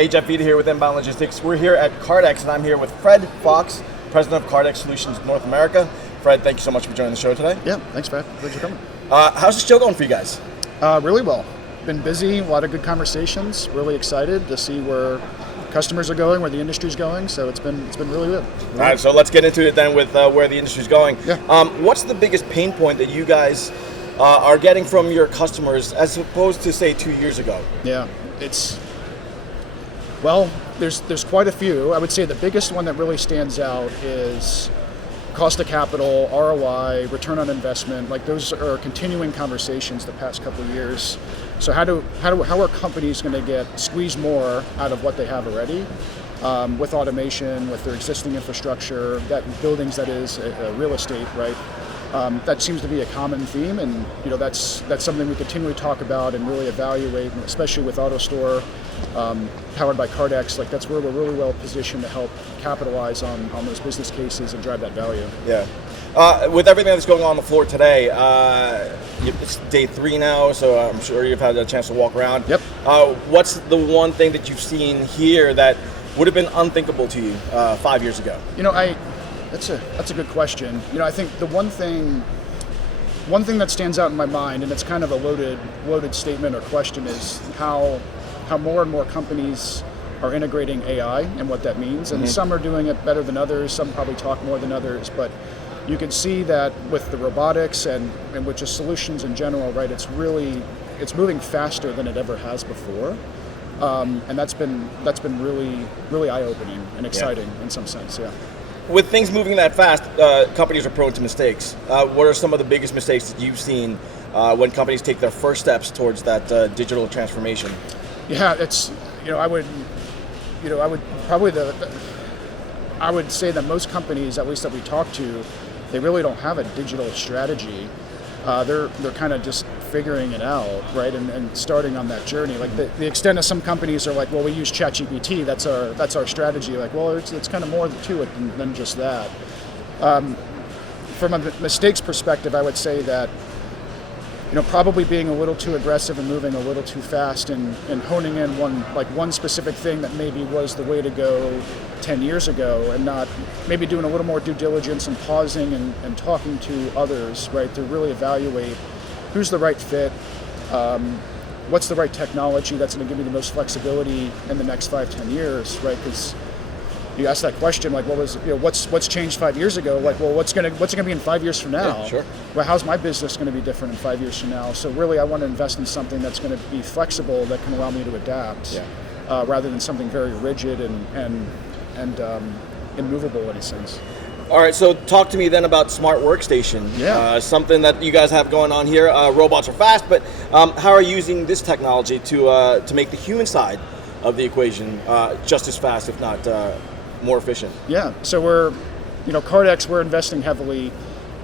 Hey, Jeff Vita here with Inbound Logistics. We're here at Kardex, and I'm here with Fred Fox, President of Kardex Solutions North America. Fred, thank you so much for joining the show today. Yeah, thanks, Fred. Thanks for coming. How's the show going for you guys? Really well. Been busy, a lot of good conversations. Really excited to see where customers are going, where the industry's going. So it's been really good. All right, so let's get into it then with where the industry's going. Yeah. What's the biggest pain point that you guys are getting from your customers as opposed to, say, 2 years ago? Yeah, there's quite a few. I would say the biggest one that really stands out is cost of capital, ROI, return on investment. Like, those are continuing conversations the past couple of years. So how are companies going to get squeezed more out of what they have already, with automation, with their existing infrastructure, that buildings, that is real estate, right? That seems to be a common theme, and that's something we continually talk about and really evaluate, especially with AutoStore, powered by Kardex. Like, that's where we're really well positioned to help capitalize on those business cases and drive that value. Yeah. With everything that's going on the floor today, it's day 3 now, so I'm sure you've had a chance to walk around. Yep. What's the one thing that you've seen here that would have been unthinkable to you 5 years ago? That's a good question. I think the one thing that stands out in my mind, and it's kind of a loaded statement or question, is how more and more companies are integrating AI and what that means. And some are doing it better than others. Some probably talk more than others, but you can see that with the robotics and with just solutions in general, right? It's moving faster than it ever has before. And that's been really eye-opening and exciting in some sense. Yeah. With things moving that fast, companies are prone to mistakes. What are some of the biggest mistakes that you've seen when companies take their first steps towards that digital transformation? Yeah, I would say that most companies, at least that we talk to, they really don't have a digital strategy. They're kind of just figuring it out, right, and starting on that journey. Like, the extent of some companies are like, well, we use ChatGPT, that's our strategy. Like, well, it's kind of more to it than just that. From a mistakes perspective, I would say that probably being a little too aggressive and moving a little too fast and honing in one specific thing that maybe was the way to go 10 years ago, and not maybe doing a little more due diligence and pausing and talking to others, right, to really evaluate who's the right fit, what's the right technology that's going to give me the most flexibility in the next 5-10 years, right? Because you asked that question, like, what's changed 5 years ago? Like, well, what's it gonna be in 5 years from now? Yeah, sure. Well, how's my business going to be different in 5 years from now? So really, I want to invest in something that's going to be flexible, that can allow me to adapt, rather than something very rigid and immovable in a sense. All right, so talk to me then about Smart Workstation. Yeah. Something that you guys have going on here. Robots are fast, but how are you using this technology to make the human side of the equation just as fast, if not more efficient? Yeah, so we're, Kardex, we're investing heavily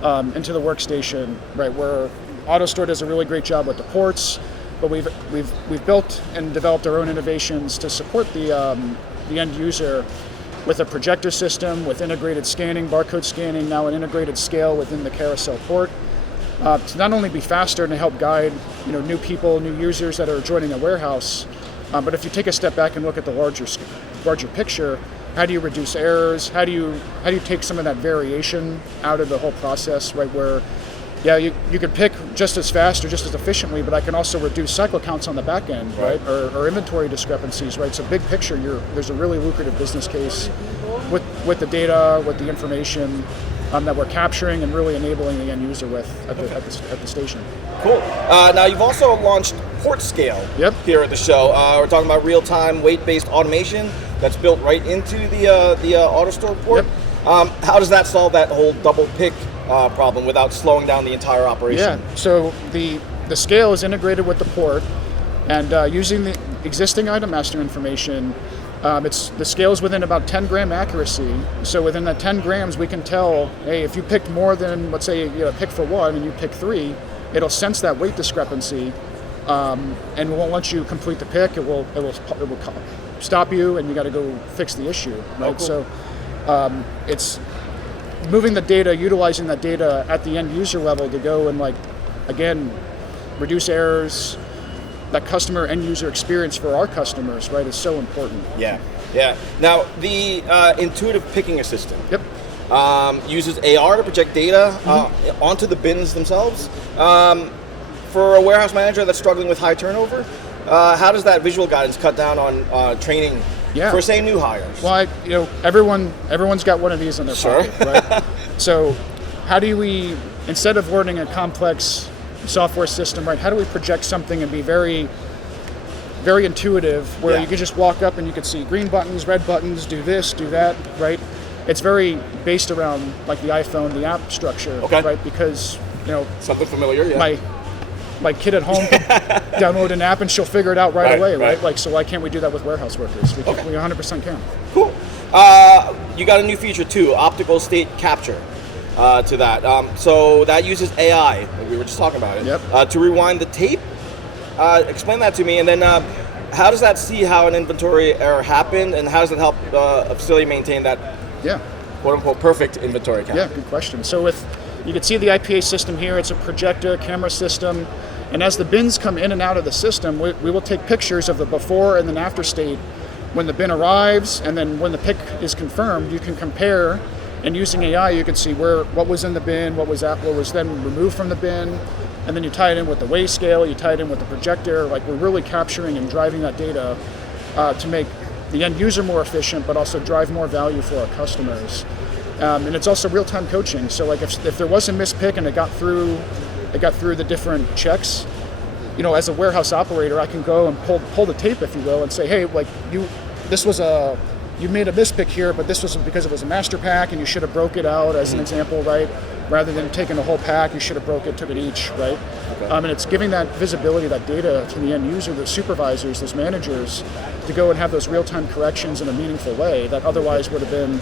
into the workstation, right, where AutoStore does a really great job with the ports, but we've built and developed our own innovations to support the end user with a projector system, with integrated scanning, barcode scanning, now an integrated scale within the carousel port, to not only be faster and to help guide new people, new users that are joining a warehouse, but if you take a step back and look at the larger picture, how do you reduce errors? How do you take some of that variation out of the whole process, right? Where, you could pick just as fast or just as efficiently, but I can also reduce cycle counts on the back end, right? Or inventory discrepancies, right? So big picture, there's a really lucrative business case with the data, with the information that we're capturing and really enabling the end user with at the station. Cool. Now, you've also launched PortScale here at the show. We're talking about real-time weight-based automation that's built right into the AutoStore port. How does that solve that whole double pick problem without slowing down the entire operation? Yeah, so the scale is integrated with the port, and using the existing item master information, the scale is within about 10 gram accuracy. So within that 10 grams, we can tell, hey, if you picked more than, let's say, pick for 1 and you pick 3, it'll sense that weight discrepancy, and won't let you complete the pick. It will stop you, and you got to go fix the issue. Right? Oh, cool. So it's moving the data, utilizing that data at the end user level to go and, again, reduce errors, customer end user experience for our customers, right, is so important. Yeah. Now, the intuitive picking assistant. Yep. Uses AR to project data onto the bins themselves. For a warehouse manager that's struggling with high turnover, how does that visual guidance cut down on training for, say, new hires? Well, everyone's got one of these in their pocket, right? So how do we, instead of learning a complex software system, right, how do we project something and be very, very intuitive, where you could just walk up and you could see green buttons, red buttons, do this, do that, right? It's very based around like the iPhone, the app structure, right? Because, something familiar, my kid at home can download an app and she'll figure it out right away, right? Like, so why can't we do that with warehouse workers? We 100% can. Cool. You got a new feature too, optical state capture to that. So that uses AI, like we were just talking about it, to rewind the tape. Explain that to me, and then how does that see how an inventory error happened, and how does it help a facility maintain that quote-unquote perfect inventory count? Yeah, good question. So you can see the IPA system here. It's a projector camera system, and as the bins come in and out of the system, we will take pictures of the before and then after state when the bin arrives, and then when the pick is confirmed, you can compare, and using AI, you can see what was in the bin, what was then removed from the bin, and then you tie it in with the weigh scale, you tie it in with the projector. Like, we're really capturing and driving that data to make the end user more efficient, but also drive more value for our customers. And it's also real-time coaching. So like if there was a mispick and it got through the different checks, as a warehouse operator, I can go and pull the tape, if you will, and say, hey, like you made a mispick here, but this was because it was a master pack and you should have broke it out as an example, right? Rather than taking the whole pack, you should have broke it, took it each, right? And it's giving that visibility, that data to the end user, the supervisors, those managers, to go and have those real-time corrections in a meaningful way that otherwise would have been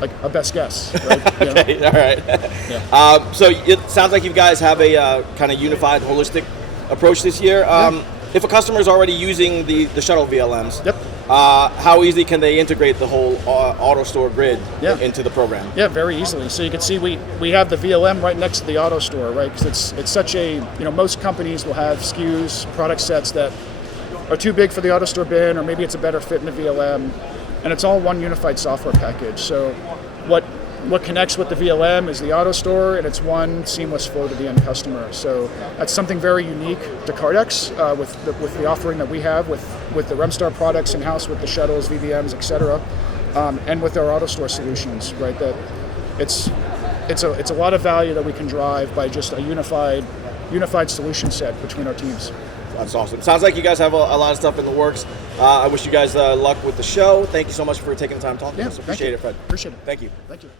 like a best guess, right? Okay, all right. So it sounds like you guys have a kind of unified, holistic approach this year. If a customer is already using the shuttle VLMs, how easily can they integrate the whole AutoStore grid into the program? Yeah, very easily. So you can see we have the VLM right next to the AutoStore, right? Because it's such a, most companies will have SKUs, product sets that are too big for the AutoStore bin, or maybe it's a better fit in the VLM, and it's all one unified software package. So what connects with the VLM is the AutoStore, and it's one seamless flow to the end customer. So that's something very unique to Kardex with the offering that we have with the Remstar products in-house, with the shuttles, VVMs, et cetera, and with our AutoStore solutions, right? That it's a lot of value that we can drive by just a unified solution set between our teams. That's awesome. Sounds like you guys have a lot of stuff in the works. I wish you guys luck with the show. Thank you so much for taking the time to talk to us. Appreciate it, Fred. Appreciate it. Thank you. Thank you.